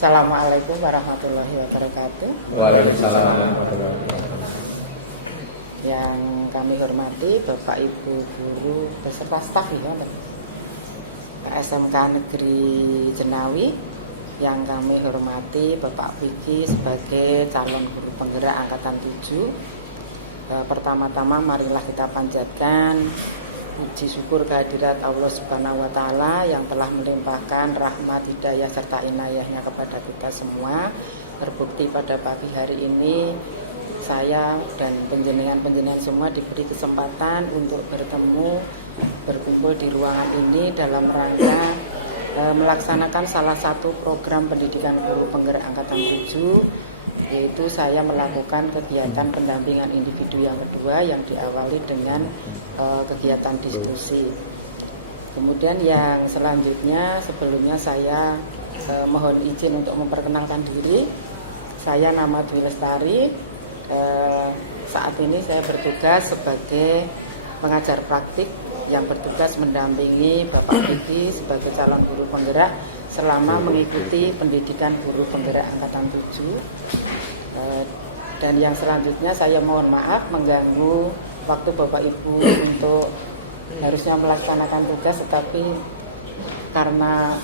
Assalamualaikum warahmatullahi wabarakatuh. Waalaikumsalam warahmatullahi wabarakatuh. Yang kami hormati Bapak Ibu guru beserta staf ya, SMK Negeri Jenawi. Yang kami hormati Bapak Vicky sebagai calon guru penggerak angkatan 7. Pertama-tama marilah kita panjatkan puji syukur kehadirat Allah Subhanahu wa Ta'ala yang telah melimpahkan rahmat, hidayah serta inayahnya kepada kita semua. Terbukti pada pagi hari ini saya dan penjenengan-penjenengan semua diberi kesempatan untuk berkumpul di ruangan ini dalam rangka melaksanakan salah satu program pendidikan guru penggerak angkatan 7, yaitu saya melakukan kegiatan pendampingan individu yang kedua yang diawali dengan kegiatan diskusi. Kemudian yang selanjutnya, sebelumnya saya mohon izin untuk memperkenalkan diri. Saya nama Dwi Lestari. Saat ini saya bertugas sebagai pengajar praktik yang bertugas mendampingi Bapak Vicky sebagai calon guru penggerak selama mengikuti pendidikan guru penggerak angkatan 7. Dan yang selanjutnya saya mohon maaf mengganggu waktu Bapak Ibu untuk harusnya melaksanakan tugas, tetapi karena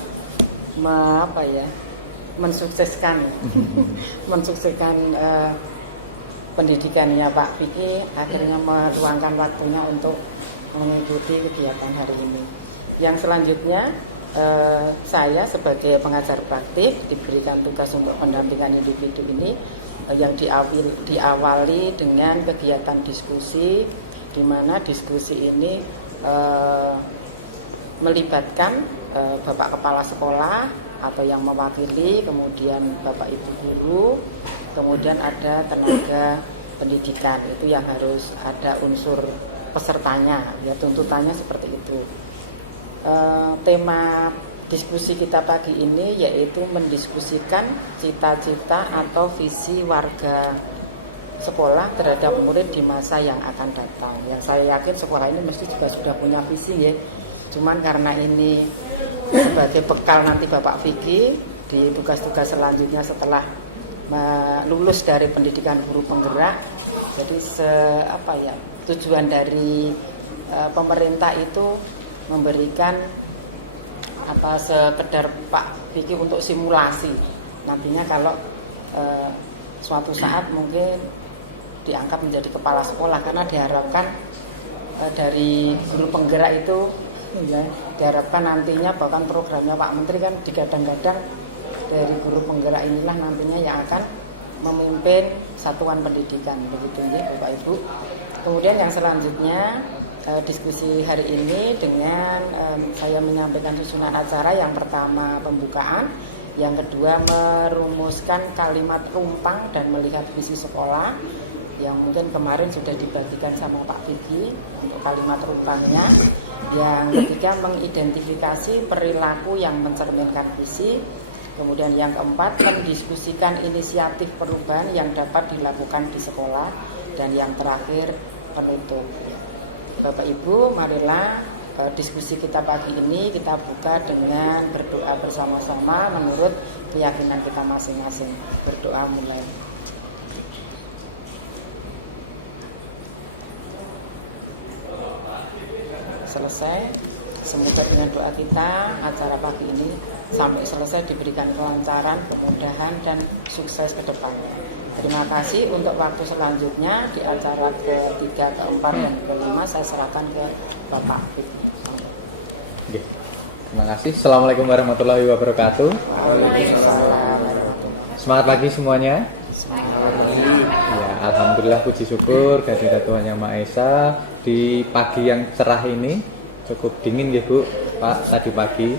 mensukseskan pendidikannya Pak Vicky, akhirnya meluangkan waktunya untuk mengikuti kegiatan hari ini. Yang selanjutnya saya sebagai pengajar praktik diberikan tugas untuk pendampingan individu ini yang diawali dengan kegiatan diskusi, di mana diskusi ini melibatkan Bapak Kepala Sekolah atau yang mewakili, kemudian Bapak Ibu guru, kemudian ada tenaga pendidikan, itu yang harus ada unsur pesertanya, ya tuntutannya seperti itu. Tema diskusi kita pagi ini yaitu mendiskusikan cita-cita atau visi warga sekolah terhadap murid di masa yang akan datang. Yang saya yakin sekolah ini mesti juga sudah punya visi ya. Cuman karena ini sebagai bekal nanti Bapak Vicky di tugas-tugas selanjutnya setelah lulus dari pendidikan guru penggerak. Jadi tujuan dari pemerintah itu memberikan sekedar Pak Vicky untuk simulasi. Nantinya kalau suatu saat mungkin diangkat menjadi kepala sekolah, karena diharapkan dari guru penggerak itu ya, diharapkan nantinya bahkan programnya Pak Menteri kan digadang-gadang dari guru penggerak inilah nantinya yang akan memimpin satuan pendidikan, begitu ya Bapak Ibu. Kemudian yang selanjutnya diskusi hari ini dengan saya menyampaikan susunan acara. Yang pertama pembukaan, yang kedua merumuskan kalimat rumpang dan melihat visi sekolah yang mungkin kemarin sudah dibagikan sama Pak Vicky untuk kalimat rumpangnya. Yang ketiga mengidentifikasi perilaku yang mencerminkan visi. Kemudian yang keempat mendiskusikan inisiatif perubahan yang dapat dilakukan di sekolah. Dan yang terakhir penutup. Bapak Ibu, marilah diskusi kita pagi ini kita buka dengan berdoa bersama-sama menurut keyakinan kita masing-masing. Berdoa mulai. Selesai. Semoga dengan doa kita acara pagi ini sampai selesai diberikan kelancaran, kemudahan dan sukses ke depan. Terima kasih. Untuk waktu selanjutnya di acara ketiga, keempat dan kelima saya serahkan ke Bapak Vicky. Oke. Terima kasih. Assalamualaikum warahmatullahi wabarakatuh. Waalaikumsalam. Semangat pagi semuanya. Ya, alhamdulillah puji syukur kehadirat Tuhan Yang Maha Esa di pagi yang cerah ini. Cukup dingin ya Bu, Pak, tadi pagi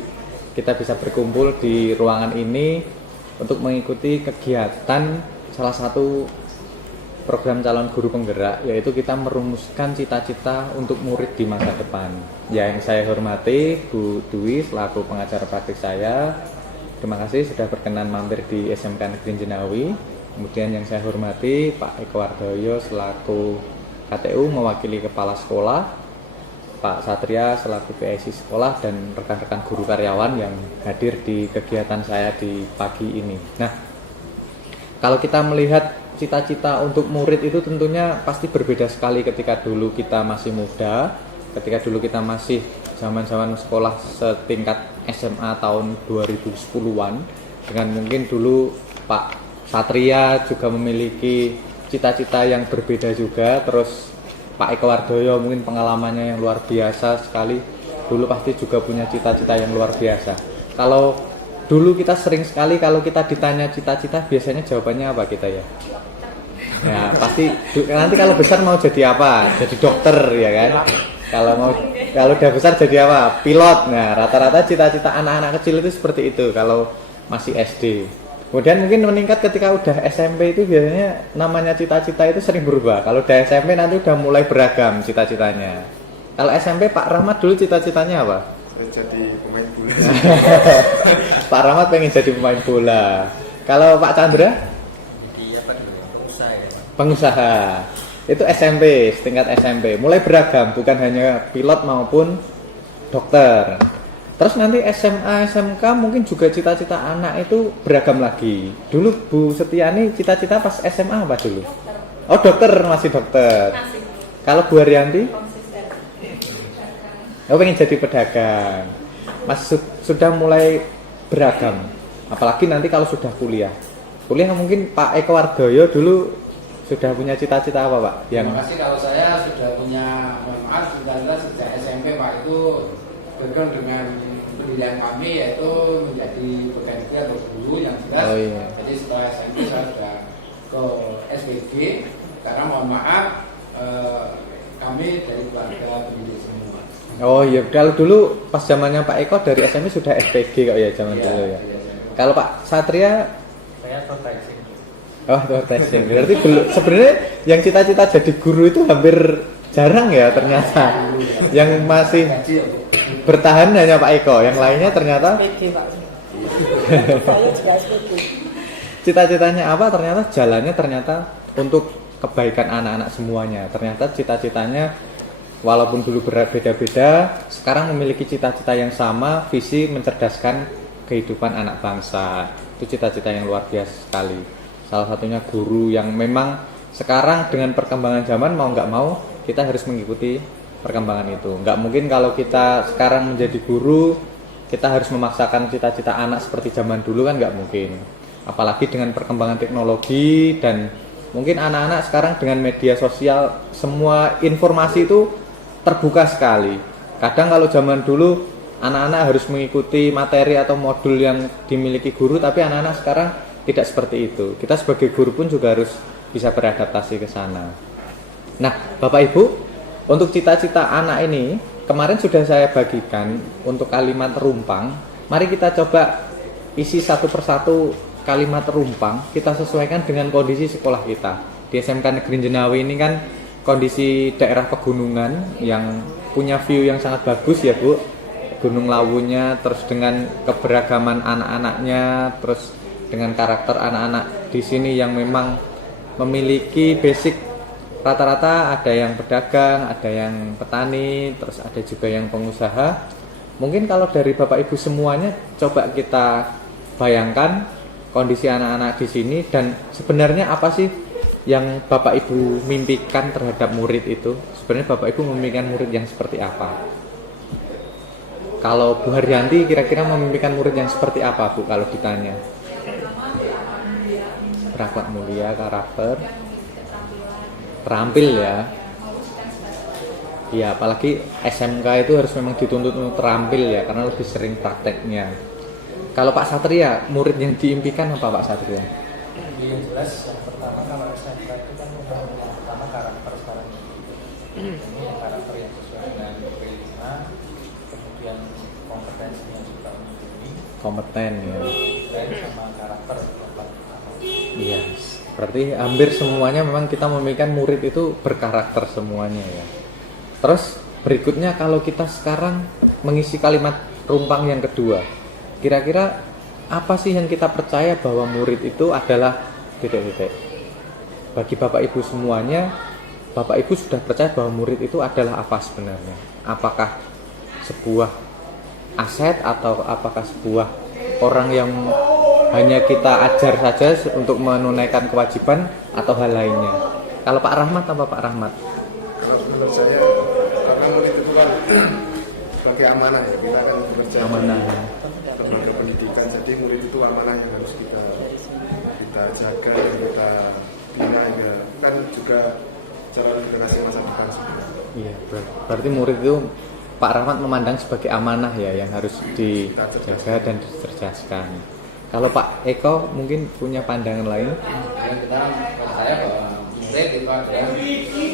kita bisa berkumpul di ruangan ini untuk mengikuti kegiatan salah satu program calon guru penggerak, yaitu kita merumuskan cita-cita untuk murid di masa depan. Yang saya hormati Bu Dwi selaku pengajar praktik saya, terima kasih sudah berkenan mampir di SMK Negeri Jenawi. Kemudian yang saya hormati Pak Eko Wardoyo selaku KTU mewakili kepala sekolah. Pak Satria selaku PSI sekolah dan rekan-rekan guru karyawan yang hadir di kegiatan saya di pagi ini. Nah, kalau kita melihat cita-cita untuk murid itu tentunya pasti berbeda sekali ketika dulu kita masih muda, ketika dulu kita masih zaman-zaman sekolah setingkat SMA tahun 2010-an, dengan mungkin dulu Pak Satria juga memiliki cita-cita yang berbeda juga, terus Pak Eko Wardoyo mungkin pengalamannya yang luar biasa sekali, dulu pasti juga punya cita-cita yang luar biasa. Kalau dulu kita sering sekali kalau kita ditanya cita-cita biasanya jawabannya apa kita ya? Ya pasti nanti kalau besar mau jadi apa? Jadi dokter ya kan? Kalau udah besar jadi apa? Pilot. Nah rata-rata cita-cita anak-anak kecil itu seperti itu kalau masih SD. Kemudian mungkin meningkat ketika udah SMP itu biasanya namanya cita-cita itu sering berubah. Kalau udah SMP nanti udah mulai beragam cita-citanya. Kalau SMP Pak Rahmat dulu cita-citanya apa? Jadi pemain bola. Pak Rahmat pengen jadi pemain bola. Kalau Pak Chandra? Pengusaha. Itu SMP, setingkat SMP. Mulai beragam, bukan hanya pilot maupun dokter. Terus nanti SMA, SMK mungkin juga cita-cita anak itu beragam lagi. Dulu Bu Setiani cita-cita pas SMA apa dulu? Oh dokter, masih dokter. Kalau Bu Haryanti? Oh pengen jadi pedagang. Sudah mulai beragam. Apalagi nanti kalau sudah kuliah. Kuliah mungkin Pak Eko Wardoyo dulu sudah punya cita-cita apa Pak? Terima kasih, kalau saya sudah punya manfaat sejak SMP Pak, itu berkaitan dengan pendidikan kami yaitu menjadi pegawai atau guru yang jelas. Oh, iya. Jadi setelah SMP saya sudah ke SPG karena mohon maaf kami dari keluarga pendidik semua. Oh iya, kalau dulu pas zamannya Pak Eko dari SMP sudah SPG kok ya zaman dulu ya. Kalau Pak Satria Saya proteksi. oh testing. Berarti sebenarnya yang cita-cita jadi guru itu hampir jarang ya ternyata. Yang masih bertahan hanya Pak Eko, yang lainnya ternyata SPD Pak. Saya juga SPD. cita-citanya apa ternyata jalannya ternyata untuk kebaikan anak-anak semuanya. Ternyata cita-citanya walaupun dulu berbeda-beda, sekarang memiliki cita-cita yang sama, visi mencerdaskan kehidupan anak bangsa. Itu cita-cita yang luar biasa sekali. Salah satunya guru yang memang sekarang dengan perkembangan zaman mau nggak mau kita harus mengikuti perkembangan itu. Nggak mungkin kalau kita sekarang menjadi guru kita harus memaksakan cita-cita anak seperti zaman dulu kan nggak mungkin. Apalagi dengan perkembangan teknologi dan mungkin anak-anak sekarang dengan media sosial semua informasi itu terbuka sekali. Kadang kalau zaman dulu anak-anak harus mengikuti materi atau modul yang dimiliki guru, tapi anak-anak sekarang tidak seperti itu. Kita sebagai guru pun juga harus bisa beradaptasi ke sana. Nah, Bapak Ibu, untuk cita-cita anak ini kemarin sudah saya bagikan untuk kalimat rumpang. Mari kita coba isi satu persatu kalimat rumpang, kita sesuaikan dengan kondisi sekolah kita. Di SMK Negeri Jenawi ini kan kondisi daerah pegunungan yang punya view yang sangat bagus ya Bu. Gunung Lawunya, terus dengan keberagaman anak-anaknya, terus dengan karakter anak-anak di sini yang memang memiliki basic, rata-rata ada yang pedagang, ada yang petani, terus ada juga yang pengusaha. Mungkin kalau dari Bapak Ibu semuanya coba kita bayangkan kondisi anak-anak di sini dan sebenarnya apa sih yang Bapak Ibu mimpikan terhadap murid itu? Sebenarnya Bapak Ibu memimpikan murid yang seperti apa? Kalau Bu Haryanti kira-kira memimpikan murid yang seperti apa Bu kalau ditanya? Berakhlak mulia, karakter, terampil ya. Ya apalagi SMK itu harus memang dituntut untuk terampil ya, karena lebih sering prakteknya. Kalau Pak Satria, murid yang diimpikan apa Pak Satria? Yang jelas yang pertama kalau SMK itu kan yang pertama karakter sekarang. Ini karakter yang sesuai dengan P5, kemudian kompetensinya juga mumpuni. Kompeten ya. Dan sama karakter. Iya, berarti hampir semuanya memang kita memikirkan murid itu berkarakter semuanya ya. Terus berikutnya kalau kita sekarang mengisi kalimat rumpang yang kedua, kira-kira apa sih yang kita percaya bahwa murid itu adalah titik-titik? Bagi Bapak Ibu semuanya, Bapak Ibu sudah percaya bahwa murid itu adalah apa sebenarnya? Apakah sebuah aset atau apakah sebuah orang yang hanya kita ajar saja untuk menunaikan kewajiban atau hal lainnya? Kalau Pak Rahmat apa Pak Rahmat? Kalau menurut saya, karena murid itu kan sebagai amanah ya, kita kan bekerja Amanah. lembaga pendidikan, jadi murid itu amanah yang harus kita jaga dan kita bina ya, kan juga calon generasi masa depan sebenarnya. Iya, berarti murid itu Pak Rahmat memandang sebagai amanah ya yang harus dijaga dan dicerdaskan. Kalau Pak Eko mungkin punya pandangan lain? Dan kita percaya bahwa murid itu adalah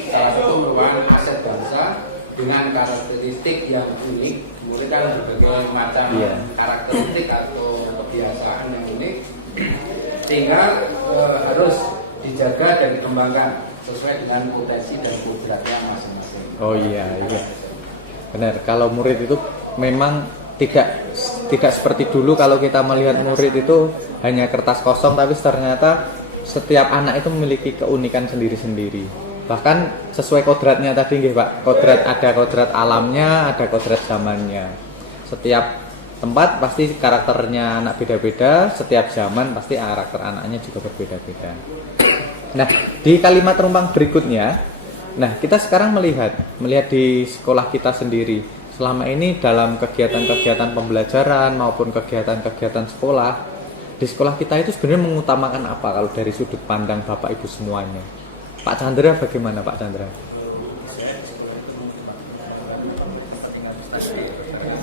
salah satu merupakan aset bangsa dengan karakteristik yang unik. Murid kan berbagai macam karakteristik atau kebiasaan yang unik, sehingga harus dijaga dan dikembangkan sesuai dengan potensi dan kodratnya masing-masing. Oh iya. Benar, kalau murid itu memang tidak seperti dulu kalau kita melihat murid itu hanya kertas kosong, tapi ternyata setiap anak itu memiliki keunikan sendiri-sendiri. Bahkan sesuai kodratnya tadi nggih Pak, ada kodrat alamnya, ada kodrat zamannya. Setiap tempat pasti karakternya anak beda-beda, setiap zaman pasti karakter anaknya juga berbeda-beda. Nah, di kalimat rumpang berikutnya, nah kita sekarang melihat di sekolah kita sendiri. Selama ini dalam kegiatan-kegiatan pembelajaran maupun kegiatan-kegiatan sekolah, di sekolah kita itu sebenarnya mengutamakan apa kalau dari sudut pandang Bapak Ibu semuanya? Pak Chandra bagaimana Pak Chandra?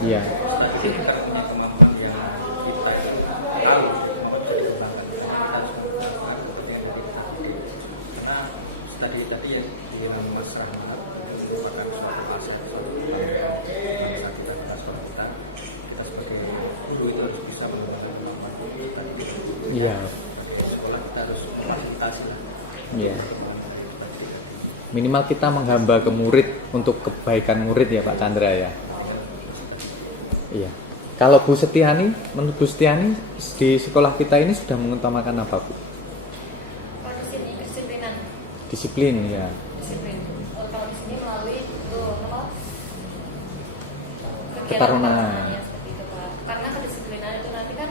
Iya. Tadi ya dengan Mas Rahmat merupakan suatu aset bangsa kita sebagai guru itu harus bisa menggunakan Iya. sekolah kita harus memfasilitasi lah. Iya. Minimal kita menghamba ke murid untuk kebaikan murid ya Pak Chandra ya. Iya. Kalau Bu Setiani, menurut Bu Setiani di sekolah kita ini sudah mengutamakan apa Bu? Kalau di sini kedisiplinan, Disiplin ya. disiplin. Kalau di sini melalui kegiatan Ketarungan. ya seperti itu Pak. Karena kedisiplinan itu nanti kan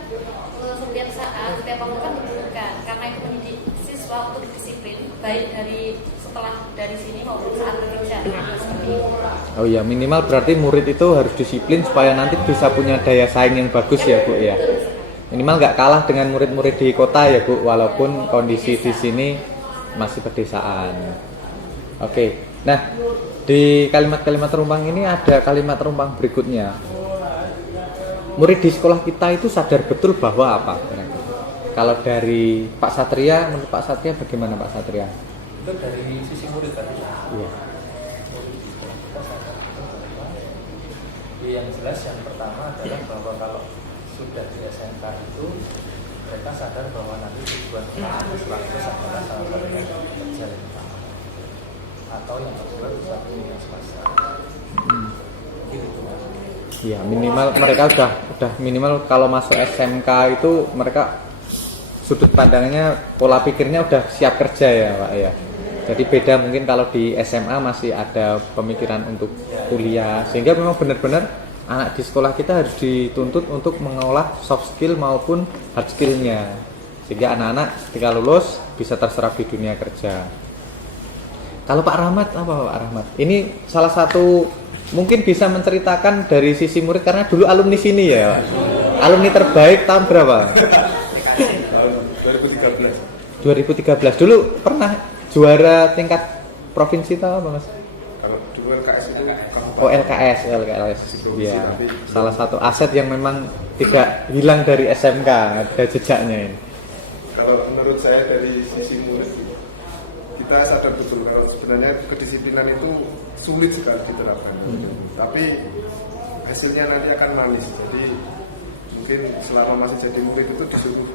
setiap saat, setiap waktu kan dibutuhkan. Karena itu mendidik siswa untuk disiplin, baik dari sini maupun saat bekerja. Seperti itu. Oh iya, minimal berarti murid itu harus disiplin supaya nanti bisa punya daya saing yang bagus ya Bu ya. Minimal nggak kalah dengan murid-murid di kota ya Bu, walaupun kondisi di sini masih pedesaan. Oke, nah di kalimat-kalimat rumpang ini ada kalimat rumpang berikutnya. Murid di sekolah kita itu sadar betul bahwa apa? Kalau dari Pak Satria, menurut Pak Satria bagaimana Pak Satria? Itu dari sisi murid tadi. Iya. Kita sadar bahwa yang jelas yang pertama adalah bahwa kalau sudah di SMK itu mereka sadar bahwa nanti tujuan utama setelah itu adalah salah satunya kerja yang utama atau yang kedua bisa punya swasta. Gitu. Ya minimal mereka udah minimal kalau masuk SMK itu mereka sudut pandangnya, pola pikirnya udah siap kerja ya Pak ya. Jadi beda mungkin kalau di SMA masih ada pemikiran untuk kuliah, sehingga memang benar-benar anak di sekolah kita harus dituntut untuk mengolah soft skill maupun hard skillnya, sehingga anak-anak ketika lulus bisa terserap di dunia kerja. Kalau Pak Rahmat apa Pak Rahmat? Ini salah satu mungkin bisa menceritakan dari sisi murid karena dulu alumni sini ya Pak. Alumni terbaik tahun berapa? Tahun 2013. 2013 dulu pernah juara tingkat provinsi tahu apa Mas? Kalau dulu LKS itu Oh LKS. Ya, salah satu aset yang memang tidak hilang dari SMK, ada jejaknya ini. Kalau menurut saya dari sisi murid, kita sadar betul kalau sebenarnya kedisiplinan itu sulit sekali diterapkan. Tapi hasilnya nanti akan manis. Jadi mungkin selama masih jadi murid itu disuruh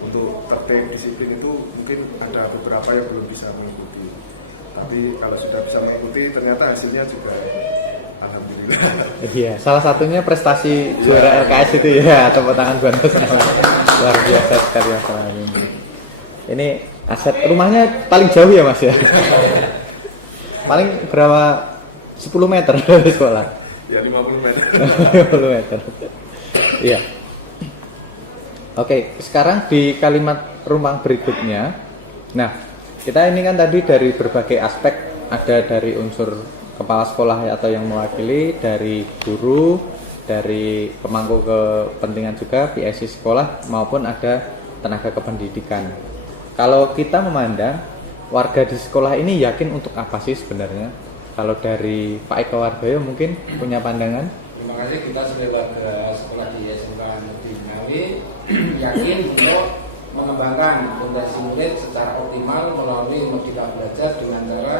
untuk tertib disiplin itu mungkin ada beberapa yang belum bisa mengikuti. Tapi kalau sudah bisa mengikuti ternyata hasilnya juga alhamdulillah. Iya, salah satunya prestasi juara LKS itu ya, tepuk tangan buat Mas. Luar biasa sekali ya. Ini aset rumahnya paling jauh ya Mas ya. Paling berapa 10 meter dari sekolah. Ya 50 meter. 50 meter. Iya. Oke, sekarang di kalimat rumpang berikutnya. Nah, kita ini kan tadi dari berbagai aspek, ada dari unsur kepala sekolah atau yang mewakili, dari guru, dari pemangku kepentingan juga PSI sekolah, maupun ada tenaga kependidikan. Kalau kita memandang warga di sekolah ini yakin untuk apa sih sebenarnya? Kalau dari Pak Eko Wardoyo mungkin punya pandangan? Terima kasih. Kita sebagai warga sekolah di SMK Negeri Ngawi yakin untuk mengembangkan fondasi murid secara optimal melalui Merdeka Belajar dengan cara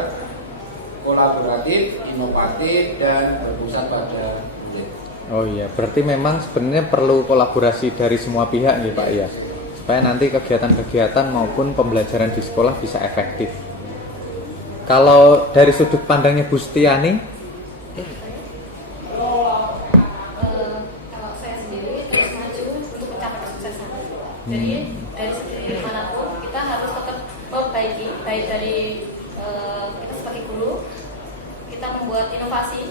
kolaboratif, inovatif, dan berpusat pada murid. Oh iya, berarti memang sebenarnya perlu kolaborasi dari semua pihak nih Pak ya, supaya nanti kegiatan-kegiatan maupun pembelajaran di sekolah bisa efektif. Kalau dari sudut pandangnya Bu Setiani, Kalau saya sendiri terus maju untuk mencapai kesuksesan. Jadi dari segi manapun kita harus tetap memperbaiki, baik dari kita sebagai guru, kita membuat inovasi,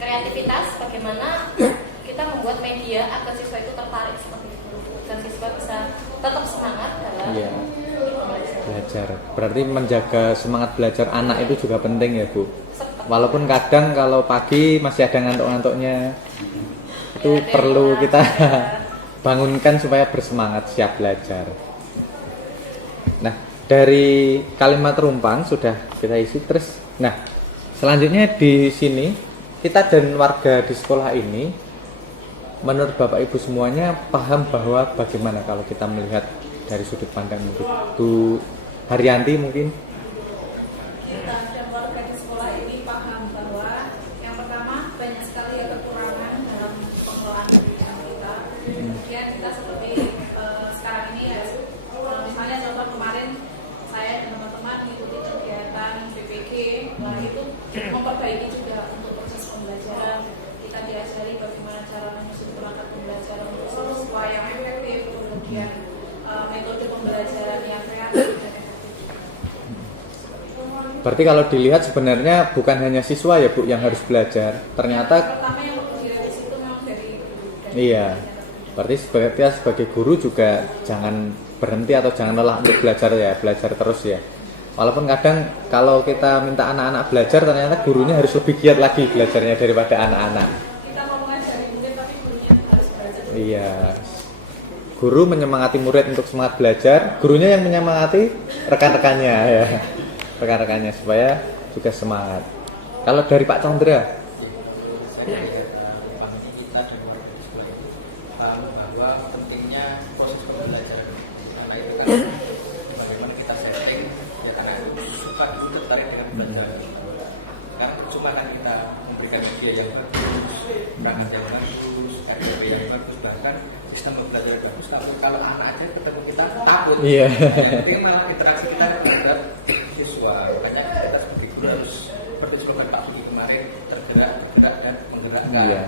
kreativitas, bagaimana kita membuat media agar siswa itu tertarik seperti itu, dan siswa bisa tetap semangat dalam belajar. Berarti menjaga semangat belajar anak itu juga penting ya Bu. Walaupun kadang kalau pagi masih ada ngantuk-ngantuknya, itu perlu kita bangunkan supaya bersemangat siap belajar. Nah, dari kalimat rumpang sudah kita isi terus. Nah, selanjutnya di sini kita dan warga di sekolah ini, menurut Bapak Ibu semuanya paham bahwa bagaimana kalau kita melihat dari sudut pandang murid. Bu Haryanti mungkin. Kita dan warga di sekolah ini paham bahwa yang pertama banyak sekali kekurangan dalam pengelolaan pendidikan kita. Kemudian kita seperti sekarang ini ya, misalnya contoh kemarin saya dan teman-teman mengikuti kegiatan BPG, nah itu memperbaiki juga untuk proses pembelajaran. Kita diajari bagaimana cara menyusun perangkat pembelajaran untuk siswa yang efektif, kemudian metode pembelajaran yang kreatif dan efektif. Berarti kalau dilihat sebenarnya bukan hanya siswa ya Bu yang harus belajar. Ternyata Pertama yang perlu direvisi itu memang dari iya. Berarti kita sebagai guru juga jangan berhenti atau jangan lelah untuk belajar ya, belajar terus ya. Walaupun kadang kalau kita minta anak-anak belajar, ternyata gurunya harus lebih giat lagi belajarnya daripada anak-anak. kita mau mengajari murid tapi gurunya harus belajar. Iya. Guru menyemangati murid untuk semangat belajar, gurunya yang menyemangati rekan-rekannya ya. Rekan-rekannya supaya juga semangat. Kalau dari Pak Chandra, Saya lihat pahami kita dan warga di sekolah itu paham bahwa pentingnya proses pembelajaran anak itu kan bagaimana kita setting ya karena itu suka dulu tertarik dengan belajar kan suka kan kita memberikan media yang bagus, perangkat yang bagus, RPP yang bagus, bahkan sistem pembelajaran bagus. Tapi kalau anak aja ketemu kita takut, Iya. Jadi malah interaksi kita terhadap siswa. Makanya kita sebagai guru harus seperti slogan Pak Sugi kemarin tergerak dan menggerakkan. Iya.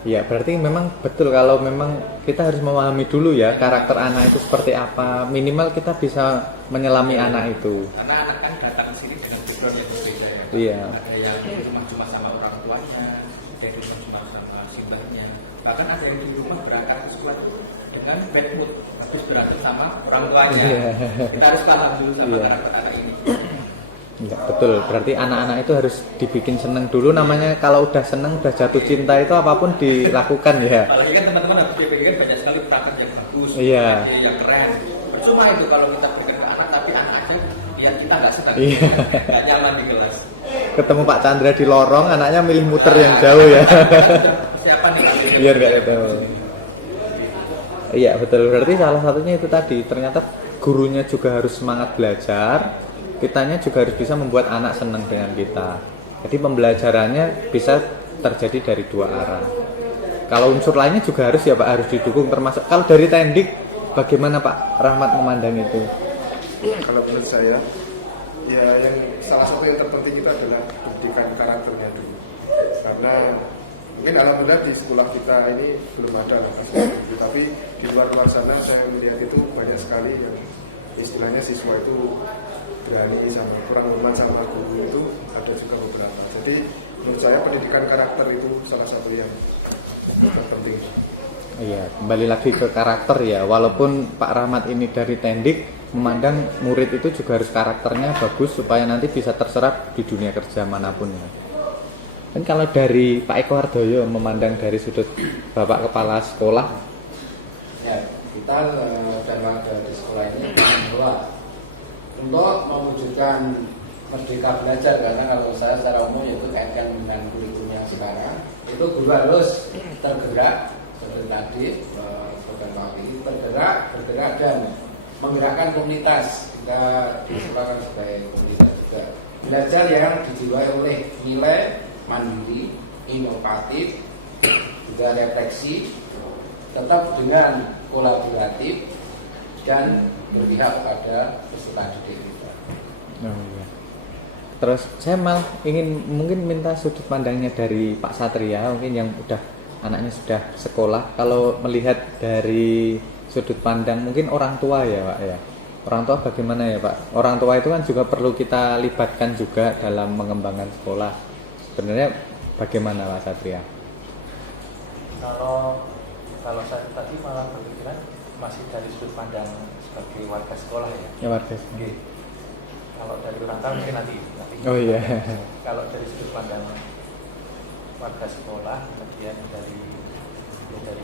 Iya, berarti memang betul kalau memang kita harus memahami dulu ya karakter anak itu seperti apa. Minimal kita bisa menyelami anak itu. Karena anak kan datang ke sini dengan background yang berbeda. Iya. Ada yang di rumah cuma sama orang tuanya, ada yang di rumah cuma sama simbahnya. Bahkan ada yang di rumah berangkat ke sekolah itu dengan bad mood, habis berantem sama orang tuanya. Iya. Kita harus paham dulu sama Iya. karakter anak ini. Ya, betul, berarti anak-anak itu harus dibikin seneng dulu. Namanya kalau udah seneng, udah jatuh cinta itu apapun dilakukan ya. Apalagi kan teman-teman habis BPG kan banyak sekali perangkat yang bagus, Iya. yang keren. Percuma itu kalau kita berikan ke anak, tapi anak aja biar kita nggak senang, Iya. nggak nyaman di kelas. Ketemu Pak Chandra di lorong, anaknya milih muter yang jauh ya. Persiapan nih Pak. Biar nggak ketemu. Iya betul, berarti salah satunya itu tadi. Ternyata gurunya juga harus semangat belajar, kitanya juga harus bisa membuat anak senang dengan kita. Jadi pembelajarannya bisa terjadi dari dua arah. Kalau unsur lainnya juga harus ya Pak, harus didukung, termasuk kalau dari Tendik bagaimana Pak Rahmat memandang itu? Kalau menurut saya, ya yang salah satu yang terpenting kita adalah pendidikan karakternya dulu. Karena mungkin alhamdulillah di sekolah kita ini belum ada kasus itu, tapi di luar sana saya melihat itu banyak sekali yang istilahnya siswa itu berani sama kurang hormat sama guru itu ada juga beberapa. Jadi menurut saya pendidikan karakter itu salah satu yang terpenting. Iya, kembali lagi ke karakter ya. Walaupun Pak Rahmat ini dari Tendik, memandang murid itu juga harus karakternya bagus supaya nanti bisa terserap di dunia kerja manapun ya. Dan kalau dari Pak Eko Hardoyo memandang dari sudut Bapak Kepala Sekolah, Ya, kita dari sekolah ini bahwa untuk mewujudkan merdeka belajar, karena kalau saya secara umum yaitu kaitkan dengan kurikulum yang sekarang, itu guru harus tergerak seperti tadi program kami bergerak dan menggerakkan komunitas. Kita disekolahkan sebagai komunitas juga belajar yang dijiwai oleh nilai mandiri, inovatif, juga refleksi, tetap dengan kolaboratif dan berpihak pada peserta didik kita. oh iya. Terus saya malah ingin mungkin minta sudut pandangnya dari Pak Satria, mungkin yang anaknya sudah sekolah. Kalau melihat dari sudut pandang mungkin orang tua ya Pak ya. Orang tua bagaimana ya Pak? Orang tua itu kan juga perlu kita libatkan juga dalam mengembangkan sekolah. Sebenarnya bagaimana Pak Satria? Kalau saya tadi malah berpikiran masih dari sudut pandang sebagai warga sekolah ya. Ya warga sekolah. Oke. Kalau dari orang tua mungkin nanti. Oh iya. Kalau dari sudut pandang warga sekolah, kemudian dari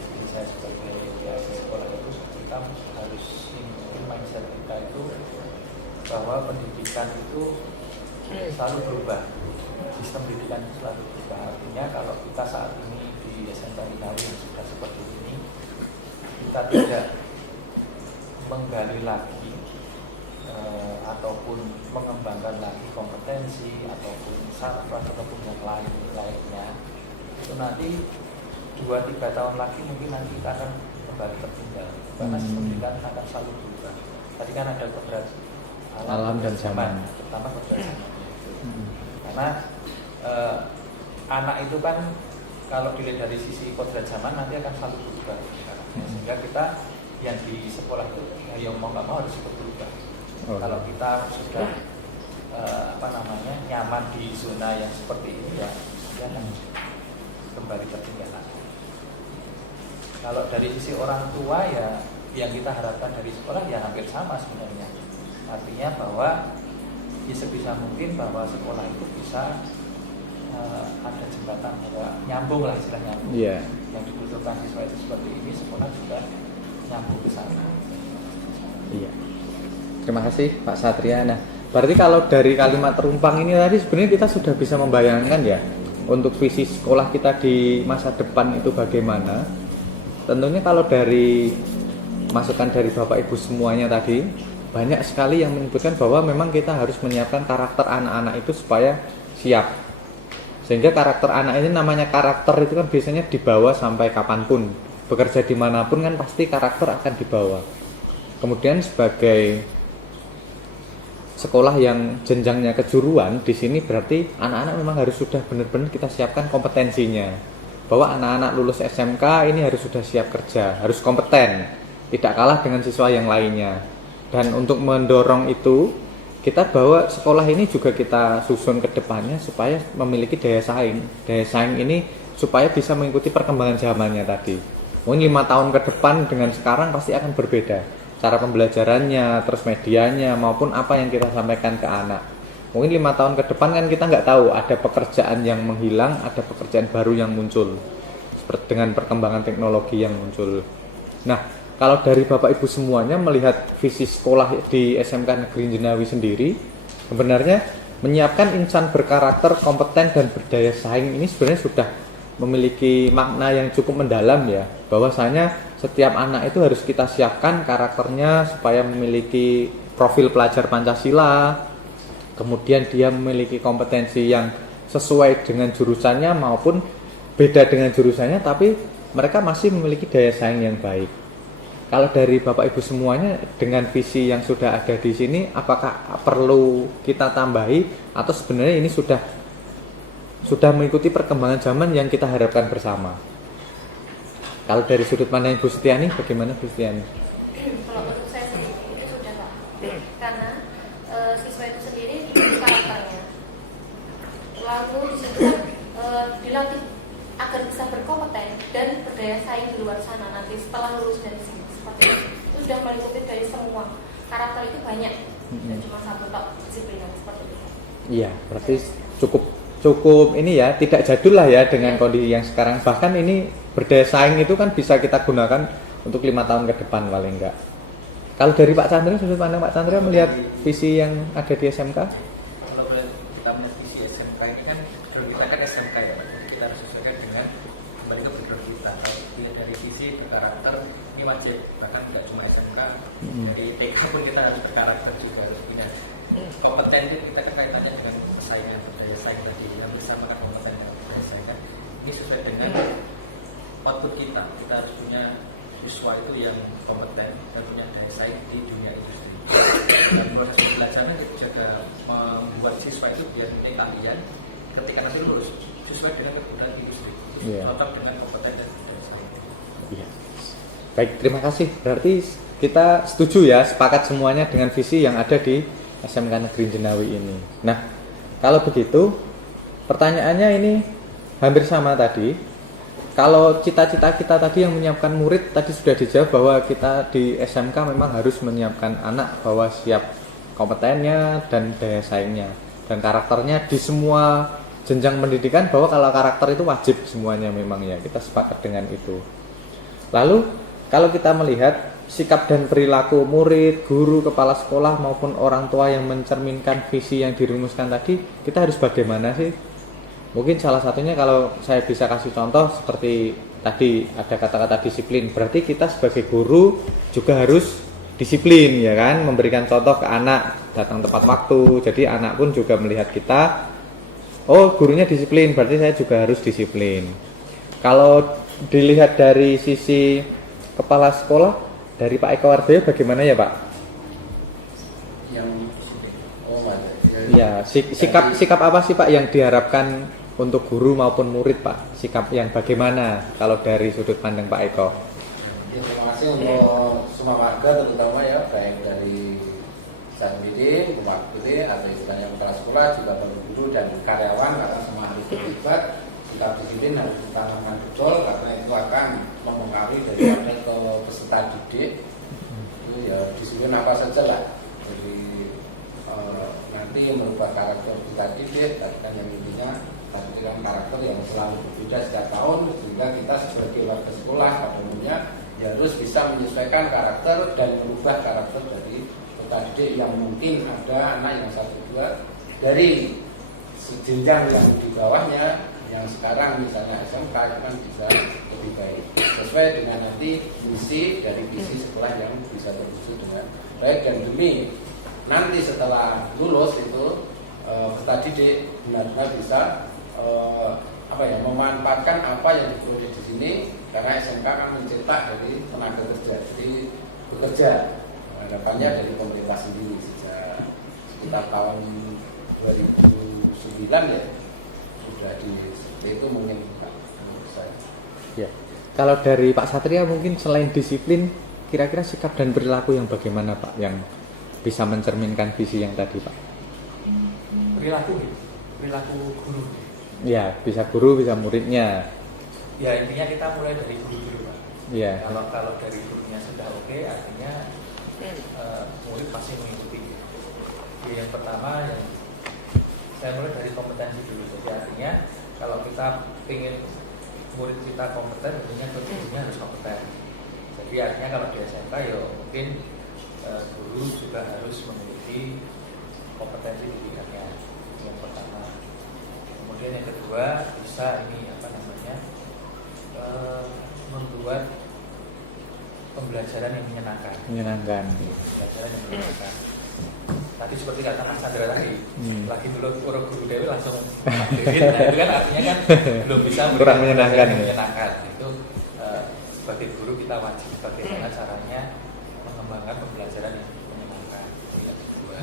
sisi saya sebagai warga sekolah itu kita harus mungkin mindset kita itu bahwa pendidikan itu selalu berubah. Sistem pendidikan itu selalu berubah. Artinya kalau kita saat ini di SMK Binawi sudah seperti ini, kita tidak menggali lagi ataupun mengembangkan lagi kompetensi ataupun saraf ataupun yang lainnya, itu nanti 2-3 tahun lagi mungkin nanti kita akan kembali tertinggal karena sistem pendidikan akan selalu berubah. Tadi kan ada kodrat Alam dan zaman, terutama kodrat zaman. Karena anak itu kan kalau dilihat dari sisi kodrat zaman nanti akan selalu berubah, sehingga kita yang di sekolah itu yang mau nggak mau harus ikut berubah. Kalau kita sudah nyaman di zona yang seperti ini ya dia akan kembali tertinggal lagi. Kalau dari sisi orang tua ya yang kita harapkan dari sekolah ya hampir sama sebenarnya. Artinya bahwa ya sebisa mungkin bahwa sekolah itu bisa ada jembatan bahwa nyambung lah istilahnya. Iya. Yang dibutuhkan siswa itu seperti ini, sekolah juga nyambung ke sana. Iya. Terima kasih Pak Satria. Nah, berarti kalau dari kalimat terumpang ini tadi sebenarnya kita sudah bisa membayangkan ya untuk visi sekolah kita di masa depan itu bagaimana. Tentunya kalau dari masukan dari Bapak Ibu semuanya tadi banyak sekali yang menyebutkan bahwa memang kita harus menyiapkan karakter anak-anak itu supaya siap. Sehingga karakter anak ini namanya karakter itu kan biasanya dibawa sampai kapanpun. Bekerja dimanapun kan pasti karakter akan dibawa. Kemudian sebagai sekolah yang jenjangnya kejuruan, di sini berarti anak-anak memang harus sudah benar-benar kita siapkan kompetensinya. Bahwa anak-anak lulus SMK ini harus sudah siap kerja, harus kompeten, tidak kalah dengan siswa yang lainnya. Dan untuk mendorong itu, kita bawa sekolah ini juga kita susun ke depannya supaya memiliki daya saing. Daya saing ini supaya bisa mengikuti perkembangan zamannya tadi. Mungkin 5 tahun ke depan dengan sekarang pasti akan berbeda. Cara pembelajarannya, terus medianya, maupun apa yang kita sampaikan ke anak. Mungkin 5 tahun ke depan kan kita nggak tahu ada pekerjaan yang menghilang, ada pekerjaan baru yang muncul. Seperti dengan perkembangan teknologi yang muncul. Nah, kalau dari Bapak Ibu semuanya melihat visi sekolah di SMK Negeri Jenawi sendiri, sebenarnya menyiapkan insan berkarakter, kompeten, dan berdaya saing ini sebenarnya sudah memiliki makna yang cukup mendalam ya. Bahwasanya setiap anak itu harus kita siapkan karakternya supaya memiliki profil pelajar Pancasila, kemudian dia memiliki kompetensi yang sesuai dengan jurusannya maupun beda dengan jurusannya, tapi mereka masih memiliki daya saing yang baik. Kalau dari Bapak Ibu semuanya dengan visi yang sudah ada di sini, apakah perlu kita tambahi atau sebenarnya ini sudah mengikuti perkembangan zaman yang kita harapkan bersama? Kalau dari sudut pandang Ibu Setiani, bagaimana Bu Setiani? Kalau menurut saya sendiri itu sudah Pak, karena siswa itu di situ kan dilatih agar bisa berkompeten dan berdaya saing di luar sana nanti setelah lulus dari sini seperti itu sudah meliputi dari semua karakter itu banyak dan cuma satu tok disiplin seperti itu. Iya, berarti cukup ini ya, tidak jadul lah ya dengan kondisi yang sekarang. Bahkan ini berdaya saing itu kan bisa kita gunakan untuk 5 tahun ke depan paling enggak. Kalau dari Pak Chandra, sudut pandang Pak Chandra melihat visi yang ada di SMK? Kalau kita melihat visi SMK ini kan kita kan SMK ya, kita harus sesuaikan dengan kembali ke background kita. Kalau dia dari visi ke karakter ini wajib, bahkan tidak cuma SMK, dari TK pun kita harus berkarakter juga, harus punya kompeten. Kita kan kaitannya dengan persaingan, daya saing tadi yang bersama kan kompeten dan daya saing. Ini sesuai dengan output kita harus punya siswa itu yang kompeten dan punya daya saing di dunia industri. Dan proses belajarnya juga membuat siswa itu biar punya keahlian ketika nanti lulus sesuai dengan kebutuhan industri, cocok dengan kompeten dan daya saing. Iya. Baik, terima kasih. Berarti kita setuju ya, sepakat semuanya dengan visi yang ada di SMK Negeri Jenawi ini. Nah, kalau begitu pertanyaannya ini hampir sama tadi. Kalau cita-cita kita tadi yang menyiapkan murid tadi sudah dijawab bahwa kita di SMK memang harus menyiapkan anak bahwa siap kompetennya dan daya saingnya dan karakternya di semua jenjang pendidikan, bahwa kalau karakter itu wajib semuanya memang ya, kita sepakat dengan itu. Lalu kalau kita melihat sikap dan perilaku murid, guru, kepala sekolah maupun orang tua yang mencerminkan visi yang dirumuskan tadi, kita harus bagaimana sih? Mungkin salah satunya kalau saya bisa kasih contoh seperti tadi ada kata-kata disiplin. Berarti kita sebagai guru juga harus disiplin ya kan, memberikan contoh ke anak, datang tepat waktu. Jadi anak pun juga melihat kita, oh gurunya disiplin, berarti saya juga harus disiplin. Kalau dilihat dari sisi kepala sekolah, dari Pak Eko Wardoyo bagaimana ya Pak? Ya, sikap apa sih Pak yang diharapkan untuk guru maupun murid Pak? Sikap yang bagaimana kalau dari sudut pandang Pak Eko? Ya, terima kasih untuk semua warga terutama ya, baik dari sang bidik, rumah gede, atau istilahnya kepala sekolah, juga guru dan karyawan, karena semua harus terlibat. Sikap disiplin harus ditanamkan betul, karena itu akan mempengaruhi daripada ke peserta didik. Itu ya disiplin apa saja lah. Jadi nanti yang merubah karakter kita didik, tadi kan yang intinya dengan karakter yang selalu berbeda setiap tahun, sehingga kita sebagai warga sekolah pada umumnya ya harus bisa menyesuaikan karakter dan merubah karakter dari peserta didik yang mungkin ada anak yang 1-2 dari jenjang yang di bawahnya, yang sekarang misalnya SMK itu kan bisa lebih baik sesuai dengan nanti visi dari visi sekolah yang bisa terwujud dengan baik, dan demi nanti setelah lulus itu peserta didik benar-benar bisa memanfaatkan apa yang diperoleh di sini, karena SMK kan mencetak dari tenaga kerja, jadi bekerja harapannya dari pemerintah sendiri sejak sekitar tahun 2009 ya sudah seperti itu mungkin menurut saya. Ya. Kalau dari Pak Satria mungkin selain disiplin, kira-kira sikap dan perilaku yang bagaimana Pak yang bisa mencerminkan visi yang tadi Pak? Perilaku guru. Ya, bisa guru, bisa muridnya. Ya intinya kita mulai dari guru-guru Pak. Ya. Kalau dari gurunya sudah oke, artinya murid pasti mengikuti. Jadi yang pertama yang saya mulai dari kompetensi dulu. Jadi artinya kalau kita ingin murid kita kompeten, tentunya gurunya harus kompeten. Jadi artinya kalau di SMK ya mungkin guru juga harus memiliki kompetensi pendidikannya. Yang pertama. Kemudian yang kedua bisa ini membuat pembelajaran yang menyenangkan. Pembelajaran yang menyenangkan. Tadi seperti kata Mas Chandra tadi, lagi dulu guru dewi langsung aktifin, nah itu kan artinya kan belum bisa kurang menyenangkan. Itu sebagai guru kita wajib bagaimana caranya mengembangkan pembelajaran yang menyenangkan. Itu yang kedua.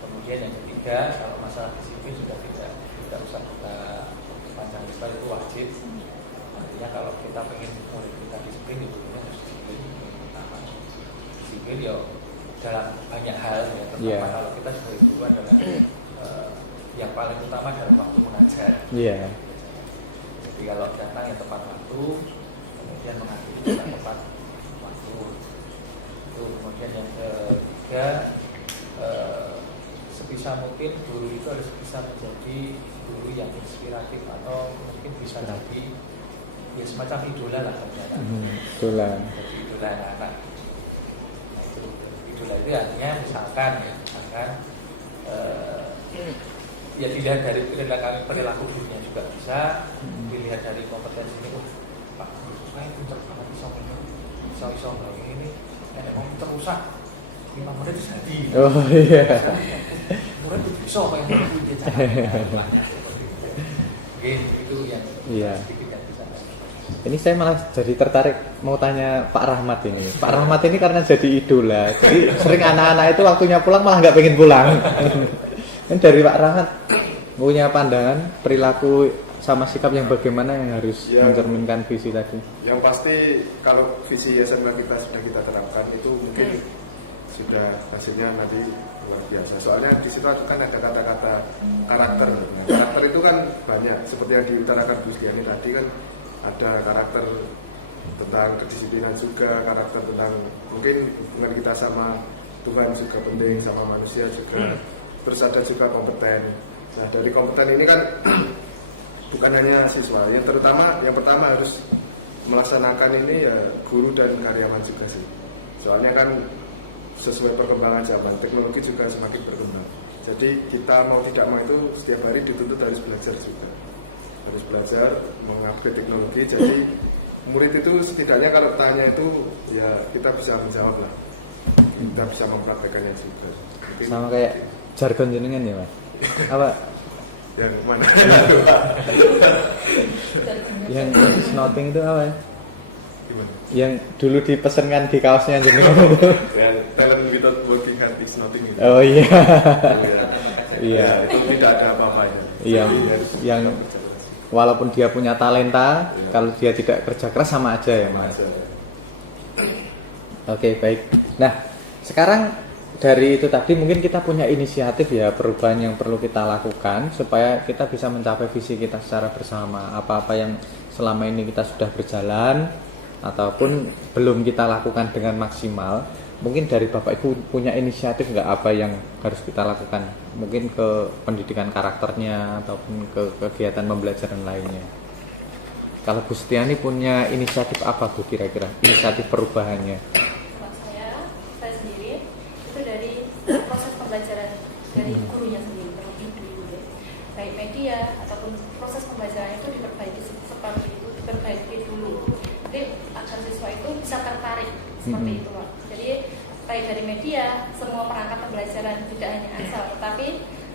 Kemudian yang ketiga, kalau masalah disiplin sudah tidak usah kita panjang lebar, itu wajib. Artinya kalau kita ingin murid kita disiplin, itu harus disiplin. Disiplin ya dalam banyak hal ya, terutama kalau kita sebagai guru adalah yang paling utama dalam waktu mengajar. Iya. Jadi kalau datang ya tepat waktu, kemudian mengakhiri juga tepat waktu. Itu kemudian yang ketiga, sebisa mungkin guru itu harus bisa menjadi guru yang inspiratif atau mungkin bisa jadi ya semacam idola lah ternyata. Idola. Jadi idola anak-anak. Nah itu idola itu artinya misalkan ya dilihat dari perilaku gurunya juga bisa, dilihat dari kompetensi ini. Pak guru saya pintar banget bisa ini mau terusak 5 menit jadi. Oh iya. Murid itu bisa kayak gitu dia cara. Itu yang sedikit yang bisa. Ini saya malah jadi tertarik mau tanya Pak Rahmat ini. Pak Rahmat ini karena jadi idola, jadi sering anak-anak itu waktunya pulang malah nggak pengen pulang. Kan dari Pak Rahmat punya pandangan perilaku sama sikap yang bagaimana yang harus mencerminkan visi tadi. Yang pasti kalau visi SMK kita sudah kita terapkan itu mungkin sudah hasilnya nanti luar biasa. Soalnya di situ kan ada kata-kata karakter. Karakter itu kan banyak. Seperti yang diutarakan Bu Sliani tadi kan ada karakter tentang kedisiplinan juga, karakter tentang mungkin hubungan kita sama Tuhan juga penting, sama manusia juga. Terus ada juga kompeten. Nah dari kompeten ini kan bukan hanya siswa, yang pertama harus melaksanakan ini ya guru dan karyawan juga sih. Soalnya kan sesuai perkembangan zaman, teknologi juga semakin berkembang. Jadi kita mau tidak mau itu setiap hari dituntut harus belajar juga. Harus belajar mengupgrade teknologi. Jadi murid itu setidaknya kalau tanya itu ya kita bisa menjawab lah. Kita bisa mempraktekannya juga. Mungkin sama kayak jargon jenengan ya Mas. Apa? Yang mana? Yang snorting itu apa ya? Gimana? Yang dulu dipesankan di kaosnya jenengan itu. Yang talent without working hard is nothing. Oh iya. Iya. Itu tidak ada apa-apanya. Iya. Yang walaupun dia punya talenta, kalau dia tidak kerja keras sama aja ya Mas. Oke, baik. Nah, sekarang dari itu tadi mungkin kita punya inisiatif ya, perubahan yang perlu kita lakukan supaya kita bisa mencapai visi kita secara bersama. Apa-apa yang selama ini kita sudah berjalan ataupun belum kita lakukan dengan maksimal, mungkin dari Bapak Ibu punya inisiatif nggak apa yang harus kita lakukan? Mungkin ke pendidikan karakternya ataupun ke kegiatan pembelajaran lainnya. Kalau Bu Setiani punya inisiatif apa Bu kira-kira? Inisiatif perubahannya? Saya sendiri itu dari proses pembelajaran dari gurunya sendiri, terlebih dulu ya. Baik media ataupun proses pembelajaran itu diperbaiki seperti itu, diperbaiki dulu. Jadi agar siswa itu bisa tertarik seperti itu Pak. Jadi baik dari media, semua perangkat pembelajaran tidak hanya asal, tetapi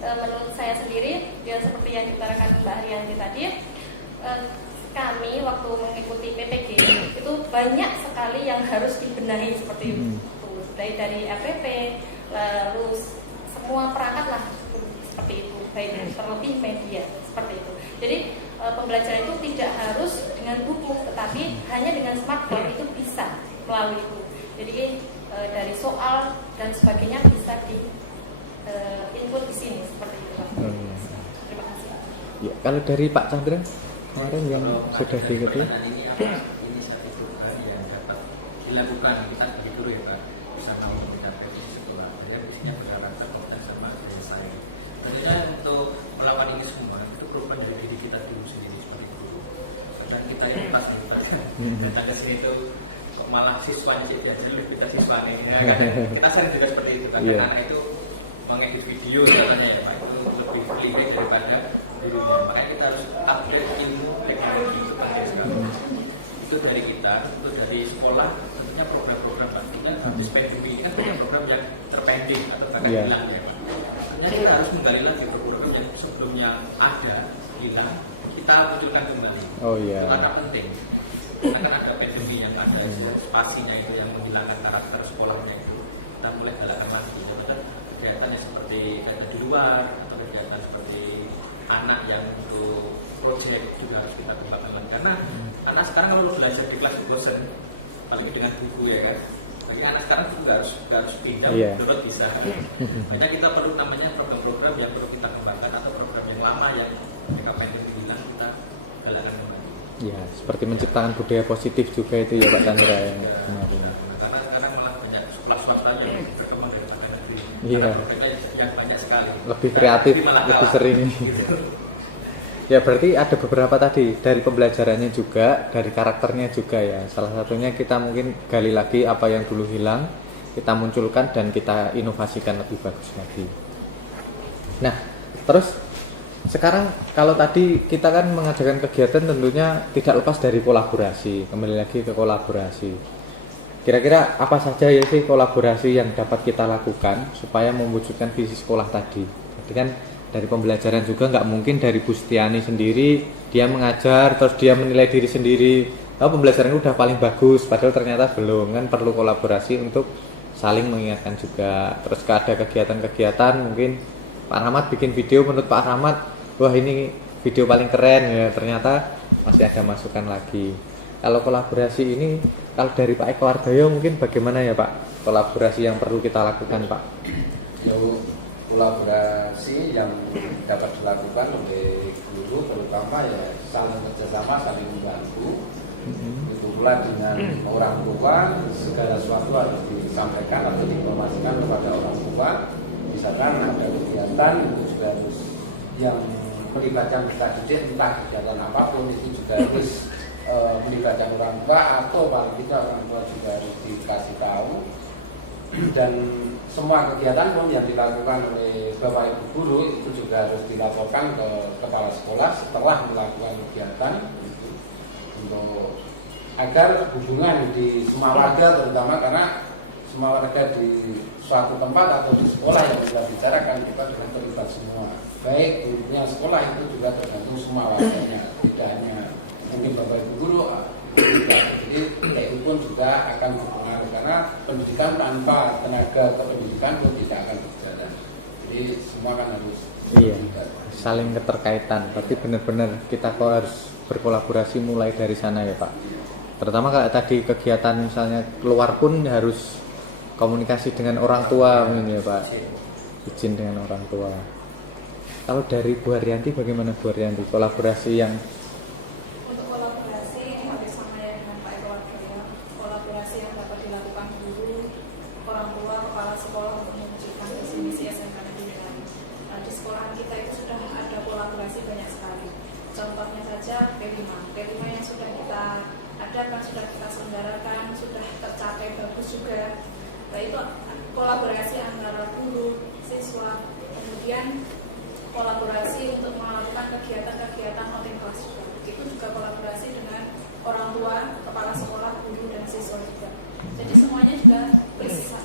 menurut saya sendiri ya seperti yang diutarakan Mbak Haryanti tadi, kami waktu mengikuti PPG itu banyak sekali yang harus dibenahi seperti itu. Dari RPP, lalu semua perangkat lah seperti itu, baik terlebih media seperti itu. Jadi pembelajaran itu tidak harus dengan buku, tetapi hanya dengan smartphone itu bisa melalui itu. Jadi dari soal dan sebagainya bisa di input di sini seperti itu. Terima kasih. Ya, kalau dari Pak Chandra kemarin yang sudah diikuti, inisiatif perubahan yang dapat dilakukan kita sebagai guru ya Pak, bersama untuk mencapai visi sekolah. Jadi visinya berdasarkan kompetensi sama dari saya. Tentunya untuk melakukan ini semua itu perubahan dari diri kita dulu sendiri sebagai guru. Karena kita yang pas datang ke sini itu malah siswanya biasa lebih kita siswanya ini. Kita sering juga seperti itu kan, anak itu mengedit video katanya ya Pak, itu lebih lebih daripada dirinya. Makanya kita harus upgrade ilmu teknologi itu penting sekali. Itu dari kita, itu dari sekolah, tentunya program-program tentunya SPDB ini kan program yang terpending atau bahkan hilang ya Pak. Tentunya kita harus menggali lagi program yang sebelumnya ada hilang, kita munculkan kembali. Oh iya. Itu karena penting. Karena kan ada PDB yang ada spasinya itu yang menghilangkan karakter sekolahnya itu. Kita mulai galakan lagi. Jadi kegiatan yang seperti kegiatan di luar atau kegiatan seperti anak yang untuk proyek juga harus kita kembangkan lagi. Karena anak sekarang kalau belajar di kelas bosan, apalagi dengan buku ya kan, bagi anak sekarang juga harus pindah Iya. dapat bisa. Makanya kita perlu namanya program-program yang perlu kita kembangkan atau program yang lama yang mereka pengen bilang kita galakkan kembali. Ya, seperti menciptakan budaya positif juga itu ya Pak Chandra yang kemarin. Karena sekarang malah banyak sekolah swasta yang berkembang dari tangga negeri. Iya. Karena mereka yang banyak sekali. Lebih kreatif, Jadi malah lebih kalah. sering. Gitu. Ya berarti ada beberapa tadi dari pembelajarannya juga, dari karakternya juga ya. Salah satunya kita mungkin gali lagi apa yang dulu hilang, kita munculkan dan kita inovasikan lebih bagus lagi. Nah, terus sekarang kalau tadi kita kan mengadakan kegiatan tentunya tidak lepas dari kolaborasi. Kembali lagi ke kolaborasi. Kira-kira apa saja ya sih kolaborasi yang dapat kita lakukan supaya mewujudkan visi sekolah tadi? Jadi kan dari pembelajaran juga nggak mungkin dari Bu Setiani sendiri dia mengajar terus dia menilai diri sendiri, oh pembelajaran udah paling bagus padahal ternyata belum, kan perlu kolaborasi untuk saling mengingatkan juga. Terus ada kegiatan-kegiatan mungkin Pak Rahmat bikin video, menurut Pak Rahmat wah ini video paling keren ya, ternyata masih ada masukan lagi. Kalau kolaborasi ini kalau dari Pak Eko Ardoyo mungkin bagaimana ya Pak kolaborasi yang perlu kita lakukan Pak? Kolaborasi yang dapat dilakukan oleh guru terutama ya saling kerjasama, saling membantu. Itu pula dengan orang tua, segala sesuatu harus disampaikan atau diinformasikan kepada orang tua. Misalkan ada kegiatan itu juga harus yang melibatkan kita didik, entah kegiatan apapun itu juga harus melibatkan orang tua atau paling tidak orang tua juga harus dikasih tahu. Dan semua kegiatan pun yang dilakukan oleh Bapak Ibu guru itu juga harus dilaporkan ke kepala sekolah setelah melakukan kegiatan itu, untuk agar hubungan di semua warga, terutama karena semua warga di suatu tempat atau di sekolah yang kita bicarakan kita juga terlibat semua, baik gurunya sekolah itu juga tergantung semua warganya, tidak hanya mungkin Bapak Ibu guru. Jadi itu pun juga akan berpengaruh karena pendidikan tanpa tenaga kependidikan pun tidak akan berjalan. Jadi semua kan harus saling keterkaitan. Berarti benar-benar kita kok harus berkolaborasi mulai dari sana ya Pak. Terutama kalau tadi kegiatan misalnya keluar pun harus komunikasi dengan orang tua mungkin ya Pak. Izin dengan orang tua. Kalau dari Bu Haryanti bagaimana Bu Haryanti kolaborasi yang kan sudah kita selenggarakan, sudah tercapai bagus juga. Nah itu kolaborasi antara guru, siswa, kemudian kolaborasi untuk melakukan kegiatan-kegiatan outing kelas juga. Itu juga kolaborasi dengan orang tua, kepala sekolah, guru dan siswa juga. Jadi semuanya juga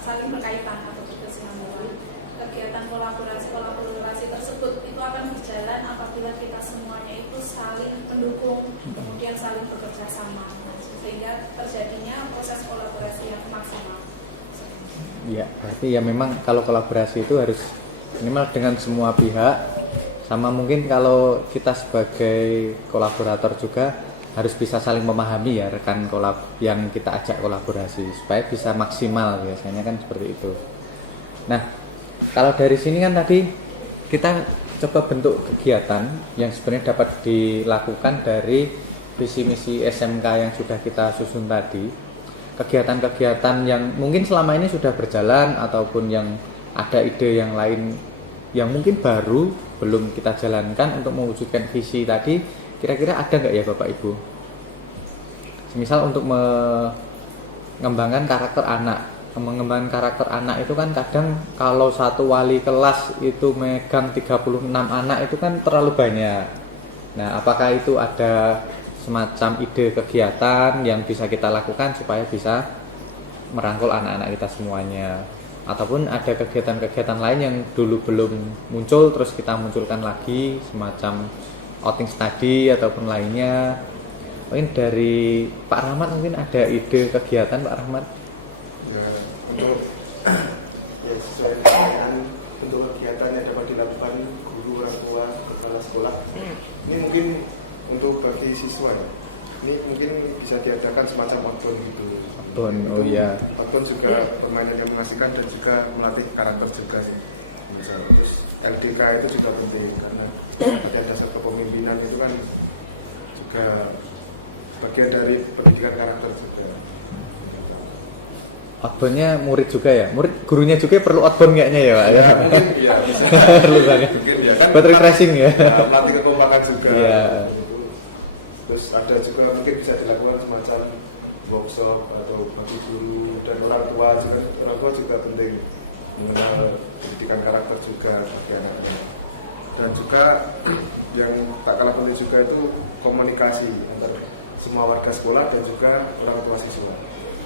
saling berkaitan atau berkesinambungan. Kegiatan kolaborasi tersebut itu akan berjalan apabila kita semuanya itu saling mendukung, kemudian saling bekerja sama, sehingga terjadinya proses kolaborasi yang maksimal. Ya, berarti ya memang kalau kolaborasi itu harus minimal dengan semua pihak, sama mungkin kalau kita sebagai kolaborator juga harus bisa saling memahami ya rekan yang kita ajak kolaborasi supaya bisa maksimal, biasanya kan seperti itu. Nah, kalau dari sini kan tadi kita coba bentuk kegiatan yang sebenarnya dapat dilakukan dari visi misi SMK yang sudah kita susun tadi. Kegiatan-kegiatan yang mungkin selama ini sudah berjalan ataupun yang ada ide yang lain yang mungkin baru belum kita jalankan untuk mewujudkan visi tadi, kira-kira ada nggak ya Bapak Ibu? Misal untuk mengembangkan karakter anak. Mengembangkan karakter anak itu kan kadang kalau satu wali kelas itu megang 36 anak itu kan terlalu banyak. Nah, apakah itu ada semacam ide kegiatan yang bisa kita lakukan supaya bisa merangkul anak-anak kita semuanya? Ataupun ada kegiatan-kegiatan lain yang dulu belum muncul terus kita munculkan lagi, semacam outing study ataupun lainnya? Mungkin dari Pak Rahmat mungkin ada ide kegiatan Pak Rahmat? Untuk ya sesuai dengan bentuk kegiatan yang dapat dilakukan guru, orang tua, kepala sekolah. Ini mungkin untuk bagi siswa ya. ini mungkin bisa diadakan semacam outbound gitu. Outbound, oh iya. Outbound juga permainan yang mengasihkan dan juga melatih karakter juga sih. Misalnya, terus LDK itu juga penting karena latihan dasar kepemimpinan itu kan juga bagian dari pendidikan karakter juga. Outboundnya murid juga ya? Murid gurunya juga perlu outbound kayaknya ya Pak? Ya, Mungkin ya bisa. perlu banget. Mungkin ya kan. Buat refreshing ya? Melatih kekompakan juga. Iya. Terus ada juga mungkin bisa dilakukan semacam workshop atau bagi guru dan orang tua juga. Orang tua juga penting mengenal pendidikan karakter juga bagi anak-anak. Dan juga yang tak kalah penting juga itu komunikasi antara semua warga sekolah dan juga orang tua siswa.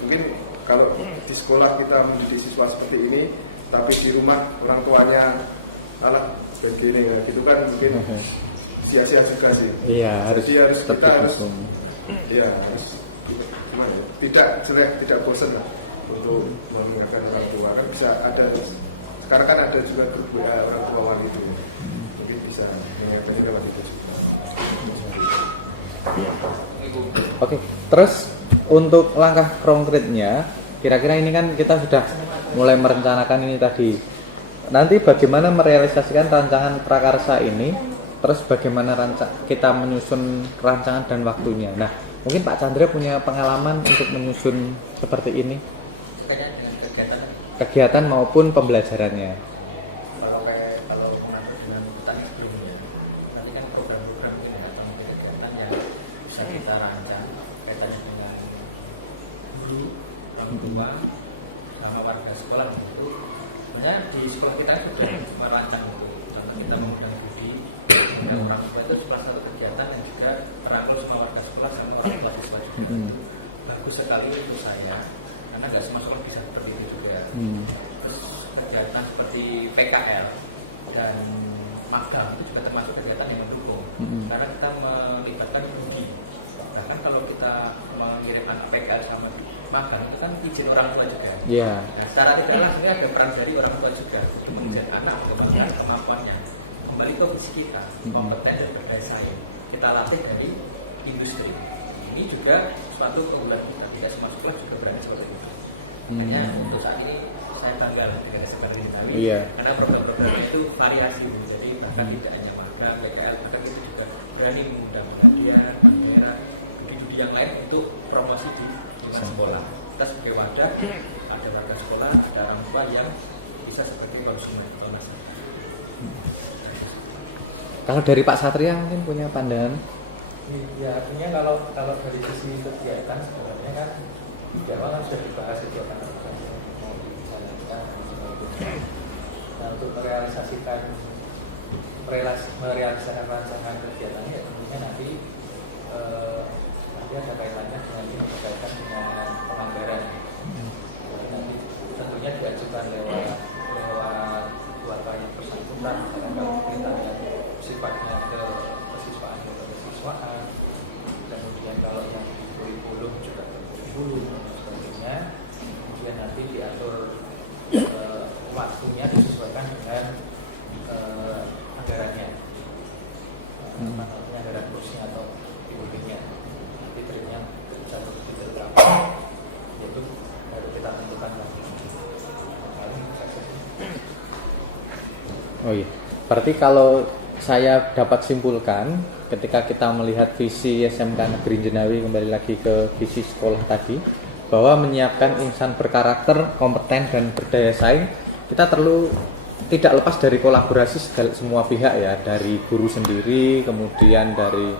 Mungkin kalau di sekolah kita mendidik siswa seperti ini, tapi di rumah orang tuanya anak begini ya, gitu kan mungkin sia-sia juga sih. Iya, harus kita harus dukung. ya harus gimana ya, tidak jelek, tidak bosan lah untuk mengingatkan orang tua. Kan bisa ada sekarang kan ada juga grup WA orang tua wali itu, mungkin bisa mengingatkan lewat itu juga. Oke, terus untuk langkah konkretnya, kira-kira ini kan kita sudah mulai merencanakan ini tadi. Nanti bagaimana merealisasikan rancangan prakarsa ini, terus bagaimana kita menyusun rancangan dan waktunya. Nah, mungkin Pak Chandra punya pengalaman untuk menyusun seperti ini? Kayaknya dengan Kegiatan maupun pembelajarannya. kalau mengatur dengan petani sebelumnya, nanti kan program-program itu datang dari kegiatan yang bisa kita rancang kaitannya dengan guru, orang tua, sama warga sekolah gitu. Sebenarnya di sekolah kita sudah merancang gitu. Contoh kita mengundang budi, dan orang tua itu salah satu kegiatan yang juga terangkul semua warga sekolah sama orang tua siswa juga. Bagus sekali untuk saya, karena nggak semua sekolah bisa seperti itu juga. Terus kegiatan seperti PKL dan magang itu juga termasuk kegiatan yang mendukung, karena kita melibatkan budi. Bahkan kalau kita mengirimkan PKL sama magang itu kan izin orang tua juga. Iya. Nah, secara tidak langsung ada peran dari orang tua juga untuk mengajar anak mengembangkan kemampuannya. Kembali ke visi kita, kompeten dan berdaya saing. Kita latih dari industri. Ini juga suatu keunggulan kita. Tidak semua sekolah juga berani seperti itu. Makanya untuk saat ini saya bangga dengan seperti ini. Iya. Karena program-program itu variasi, jadi bahkan tidak hanya magang, PKL, bahkan kita juga berani mengundang hadiah, bendera, studi yang lain untuk promosi di sekolah. Kita sebagai wadah, ada warga sekolah, ada orang tua yang bisa seperti konsumen atau nasabah. Kalau dari Pak Satria mungkin punya pandangan? Ya, artinya kalau dari sisi kegiatan sebenarnya kan di awal kan sudah dibahas itu akan apa yang mau dijalankan. Nah, untuk merealisasikan rancangan kegiatannya ya tentunya nanti ada kaitannya dengan ini berkaitan dengan penganggaran. Jadi nanti tentunya diajukan lewat kuota yang bersangkutan, karena kalau kita yang sifatnya ke kesiswaan atau kesiswaan, kemudian kalau yang kurikulum juga kurikulum dan sebagainya, kemudian nanti diatur waktunya disesuaikan dengan anggarannya, anggaran kursnya atau IUP-nya. Nanti triknya satu titik berapa, yaitu baru kita tentukan lagi. Oh iya, berarti kalau saya dapat simpulkan ketika kita melihat visi SMK Negeri Jenawi, kembali lagi ke visi sekolah tadi, bahwa menyiapkan insan berkarakter, kompeten dan berdaya saing, kita perlu tidak lepas dari kolaborasi semua pihak ya, dari guru sendiri, kemudian dari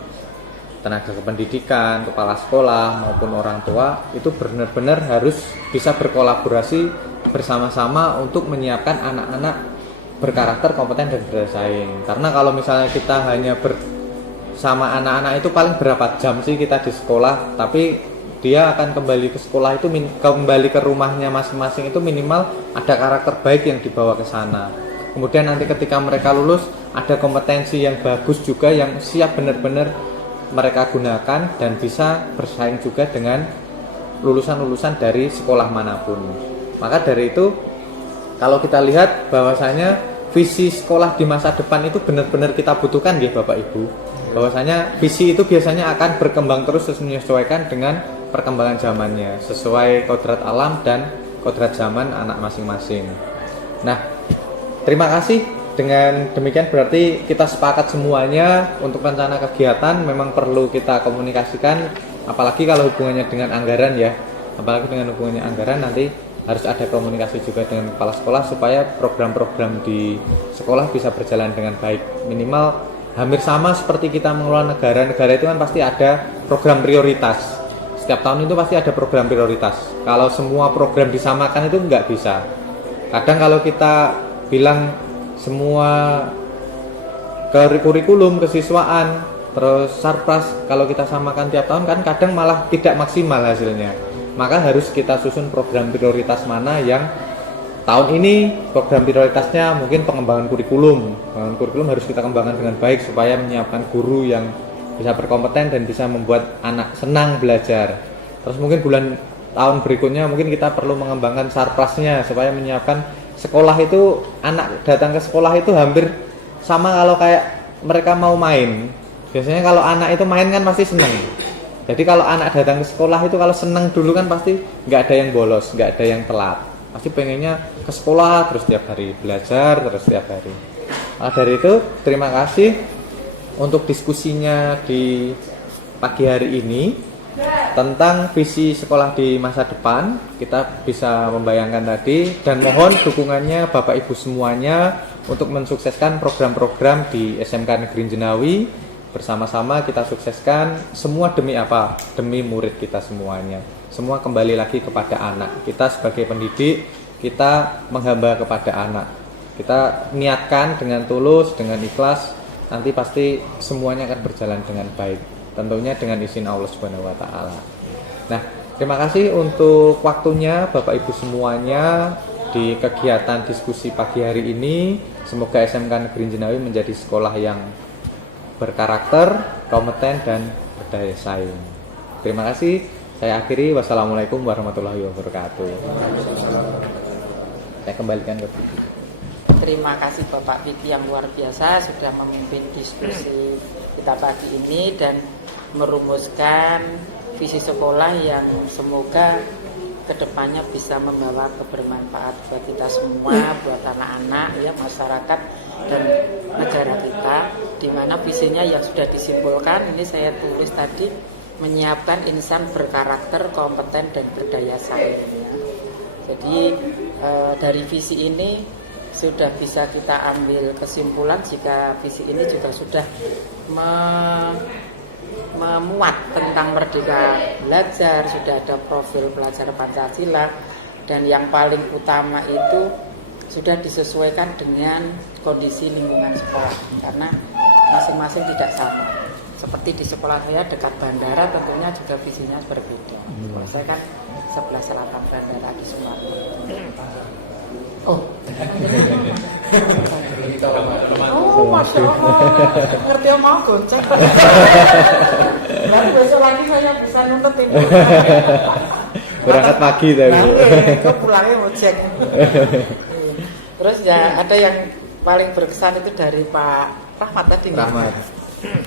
tenaga kependidikan, kepala sekolah maupun orang tua, itu benar-benar harus bisa berkolaborasi bersama-sama untuk menyiapkan anak-anak berkarakter, kompeten dan berdaya saing. Karena kalau misalnya kita hanya bersama anak-anak itu paling berapa jam sih kita di sekolah, tapi dia akan kembali ke sekolah itu kembali ke rumahnya masing-masing itu minimal ada karakter baik yang dibawa ke sana. Kemudian nanti ketika mereka lulus ada kompetensi yang bagus juga yang siap benar-benar mereka gunakan dan bisa bersaing juga dengan lulusan-lulusan dari sekolah manapun. Maka dari itu kalau kita lihat bahwasanya visi sekolah di masa depan itu benar-benar kita butuhkan ya Bapak Ibu. bahwasanya visi itu biasanya akan berkembang terus menyesuaikan dengan perkembangan zamannya, sesuai kodrat alam dan kodrat zaman anak masing-masing. Nah, terima kasih. Dengan demikian berarti kita sepakat semuanya untuk rencana kegiatan memang perlu kita komunikasikan, apalagi kalau hubungannya dengan anggaran ya. Apalagi dengan hubungannya anggaran nanti harus ada komunikasi juga dengan kepala sekolah supaya program-program di sekolah bisa berjalan dengan baik. Minimal hampir sama seperti kita mengelola negara. Negara itu kan pasti ada program prioritas. Setiap tahun itu pasti ada program prioritas. Kalau semua program disamakan itu nggak bisa. Kadang kalau kita bilang semua kurikulum, kesiswaan, terus sarpras kalau kita samakan tiap tahun kan kadang malah tidak maksimal hasilnya. Maka harus kita susun program prioritas mana yang tahun ini program prioritasnya mungkin pengembangan kurikulum. Pengembangan kurikulum harus kita kembangkan dengan baik supaya menyiapkan guru yang bisa berkompeten dan bisa membuat anak senang belajar. Terus mungkin tahun berikutnya mungkin kita perlu mengembangkan sarprasnya supaya menyiapkan sekolah itu, anak datang ke sekolah itu hampir sama kalau kayak mereka mau main. Biasanya kalau anak itu main kan pasti senang. Jadi kalau anak datang ke sekolah itu kalau senang dulu kan pasti nggak ada yang bolos, nggak ada yang telat. Pasti pengennya ke sekolah terus tiap hari, belajar terus tiap hari. Nah, dari itu terima kasih untuk diskusinya di pagi hari ini tentang visi sekolah di masa depan. Kita bisa membayangkan tadi dan mohon dukungannya Bapak Ibu semuanya untuk mensukseskan program-program di SMK Negeri Jenawi. Bersama-sama kita sukseskan semua demi apa? Demi murid kita semuanya. Semua kembali lagi kepada anak. Kita sebagai pendidik, kita menghamba kepada anak. Kita niatkan dengan tulus, dengan ikhlas, nanti pasti semuanya akan berjalan dengan baik. Tentunya dengan izin Allah Subhanahu wa taala. Nah, terima kasih untuk waktunya Bapak Ibu semuanya di kegiatan diskusi pagi hari ini. Semoga SMK Negeri Jenawi menjadi sekolah yang berkarakter, kompeten dan berdaya saing. Terima kasih. Saya akhiri. Wassalamualaikum warahmatullahi wabarakatuh. Saya kembalikan ke Bibi. Terima kasih Bapak Vicky yang luar biasa sudah memimpin diskusi kita pagi ini dan merumuskan visi sekolah yang semoga kedepannya bisa membawa kebermanfaat buat kita semua, buat anak-anak, ya masyarakat dan negara kita. Di mana visinya yang sudah disimpulkan ini saya tulis tadi, menyiapkan insan berkarakter, kompeten dan berdaya saing. Ya. Jadi dari visi ini sudah bisa kita ambil kesimpulan jika visi ini juga sudah memuat tentang merdeka belajar, sudah ada profil pelajar Pancasila, dan yang paling utama itu sudah disesuaikan dengan kondisi lingkungan sekolah karena masing-masing tidak sama. Seperti di sekolah saya dekat bandara, tentunya juga visinya berbeda. Sekolah saya kan sebelah selatan bandara di Sumatera. Oh, masya Allah, ngerti mau gonceng. Lalu besok lagi saya bisa nuntut ini. Berangkat pagi tadi. Kok pulangnya ngojek. Terus ya ada yang paling berkesan itu dari Pak Rahmat tadi. Rahmat.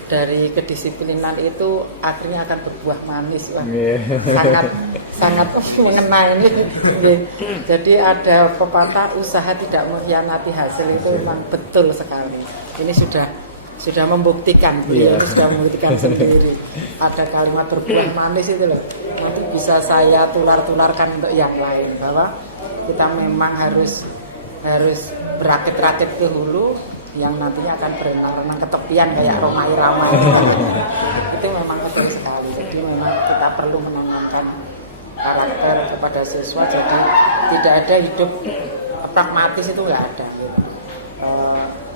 Dari kedisiplinan itu akhirnya akan berbuah manis. Wah, sangat mengena ini. Jadi ada pepatah usaha tidak mengkhianati hasil itu memang betul sekali. Ini sudah membuktikan, ini sudah membuktikan sendiri. Ada kalimat berbuah manis itu loh. Nanti bisa saya tularkan untuk yang lain bahwa kita memang harus berakit-rakit ke hulu yang nantinya akan berenang-renang ke tepian kayak Roma Irama itu memang betul sekali. Jadi memang kita perlu menanamkan karakter kepada siswa, jadi tidak ada hidup pragmatis itu nggak ada.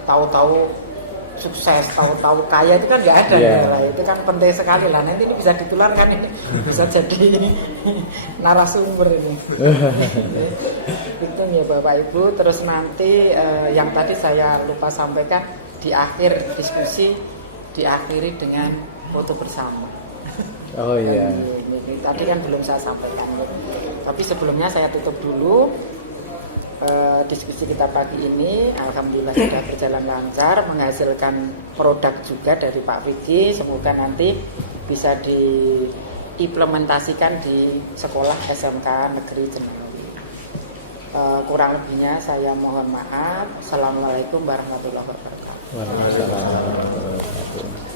Tahu-tahu sukses, tahu-tahu kaya itu kan nggak ada. Itu kan penting sekali lah. Nanti ini bisa ditularkan, ini bisa jadi narasumber ini. Itu ya Bapak Ibu. Terus nanti yang tadi saya lupa sampaikan di akhir diskusi diakhiri dengan foto bersama. Oh iya. Ini tadi kan belum saya sampaikan. Tapi sebelumnya saya tutup dulu diskusi kita pagi ini alhamdulillah sudah berjalan lancar, menghasilkan produk juga dari Pak Vicky. Semoga nanti bisa diimplementasikan di sekolah SMK Negeri Jenawi. Kurang lebihnya saya mohon maaf. Assalamualaikum warahmatullahi wabarakatuh. Waalaikumsalam.